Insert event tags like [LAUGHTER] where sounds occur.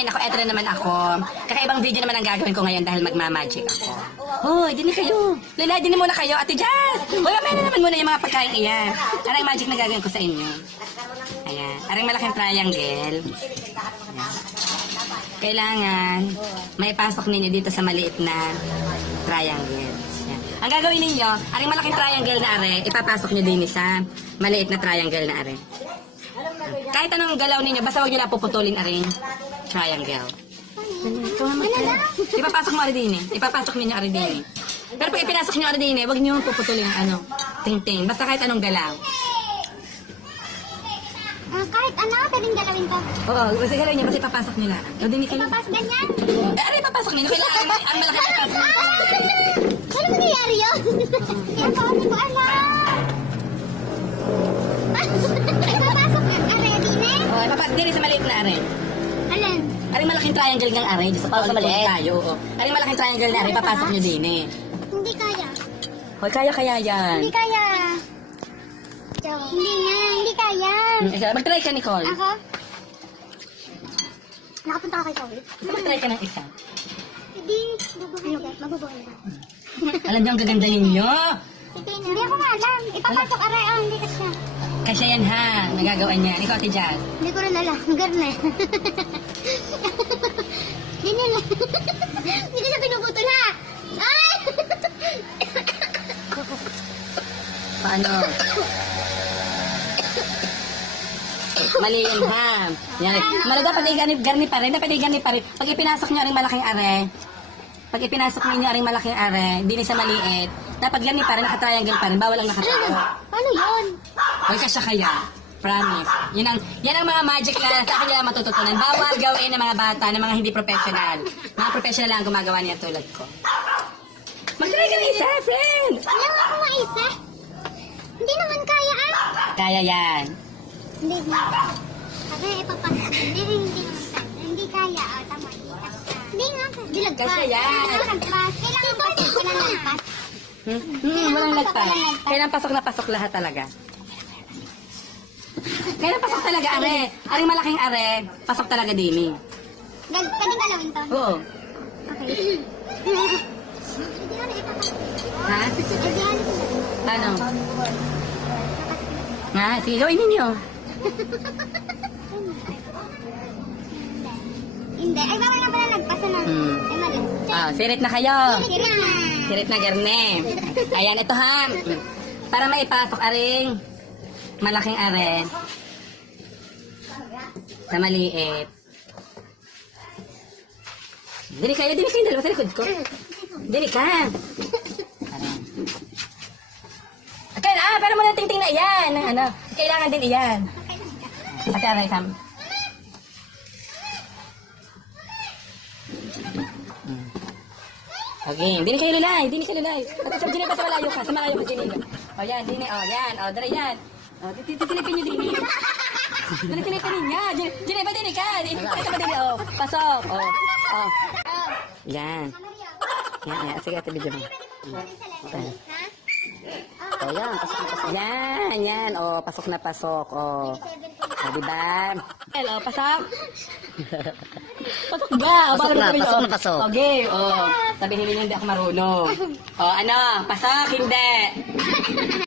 Ay, naku, eto na naman ako. Kakaibang video naman ang gagawin ko ngayon dahil magmamagic ako. Hoy, dini kayo. Lala, dini muna kayo, Ate Jazz. Hoy, mamaya na naman muna yung mga pagkain iyan. Yung magic na gagawin ko sa inyo? Ayan. Aring malaking triangle. Kailangan, may pasok ninyo dito sa maliit na triangle. Ang gagawin ninyo, aring malaking triangle na are, ipapasok nyo din sa maliit na triangle na are. Kahit anong galaw ninyo, basta huwag nyo lang puputulin aring triangle. Ipapasok mo aridin eh. Ipapasok ninyo aridin eh. Pero pag ipinasok nyo aridin eh, huwag nyo puputulin ang ano, ting-ting. Basta kahit anong galaw. Ah, kahit ano, pwedeng galawin to. Oo, basta galawin nyo, basta ipapasok nyo lang. O, din kayo. Papas ganyan. Eh, ano ipapasok nyo? Kailangan ang, ang malaki ipapasok. Ano mangyayari yun? Kaya pa kasi ko alam. Papasok [LAUGHS] yung ready na. O, ipapasok din sa maliit na are. Alin? Aring malaking triangle ng are, just sa maliit. tayo. Oo. Aring malaking triangle na are, ipapasok nyo din eh. Hindi kaya. Hoy, kaya-kaya yan. Hindi kaya. Hindi nga, hindi kaya. Hmm, Mag-try ka, Nicole. Ako? Nakapunta ka kay Kawit? Mag-try ka ng isa. Hindi. Ano ka? Mabubuhay ka. Alam niyo ang gaganda ninyo. Hindi ako nga alam. Ipapasok aray. Ah, hindi kasi. Kasi yan ha, nagagawa niya. Ikaw, Ate Jazz. Hindi ko rin alam. Garne. Ganyan lang. Hindi ko siya pinuputol ha. Ay! Paano? Mali yan ha. Yan. Mali dapat i-garni garni pa rin. Dapat i-garni pa rin. Pag ipinasok niyo rin malaking are, pag ipinasok niyo rin malaking are, di sa maliit, dapat garni pa rin, naka-triangle pa rin, bawal ang nakatao. Paano yun? Huwag ka siya kaya. Promise. Yan ang, yan ang mga magic na sa akin nila matututunan. Bawal gawin ng mga bata, ng mga hindi professional. Mga professional lang ang gumagawa niya tulad ko. Mag-try ka isa, friend! Nga ako maisa. Hindi naman kaya ah. Kaya yan. Hindi nga. Sabi, ipapasok. Hindi, hindi naman kaya. Hindi kaya. Ah. Hindi nga. Dilagpas. Kasi yan. Dilagpas. Kailangan pasok. Kailangan lagpas. Hmm? Hmm, walang lagpas. Kailan pasok na pasok lahat talaga. Kailan pasok talaga, are? Aring malaking are, pasok talaga dini. Gal pwedeng galawin to. Oo. Okay. Ha? Ano? Nga, sige, gawin ninyo. [LAUGHS] Hindi. Ay, baka na pala nagpasa ng... Hmm. Ah, sirit na kayo. Sirit na. Sirit na, Gerne. Ayan, ito ha. Para maipasok, aring. Malaking are. Sa maliit. Dili kayo, dili kayo dalawa sa likod ko. Dili ka. Kaya, ah, para mo na tingting na iyan. Ano, kailangan din iyan. Pati aray, Sam. Okay, hindi kayo lulay, hindi kayo lulay. At sa Ginay pa sa malayo ka, sa malayo ka Ginay. O yan, Ginay, o yan, o dara yan. O, titilipin niyo din. Titilipin niya. Ginay pa din ka. Ito pa din, o. Pasok, o. O. Yan. Yan, yan. Sige, ate, bigyan mo. O, yan, pasok na pasok. Yan, yan, o. Pasok na pasok, o. O, diba? Hello, pasok. [LAUGHS] pasok ba? Pasok na, pasok na, pasok. Okay, o. Sabihin niyo hindi ako marunong. O, ano? Pasok, hindi.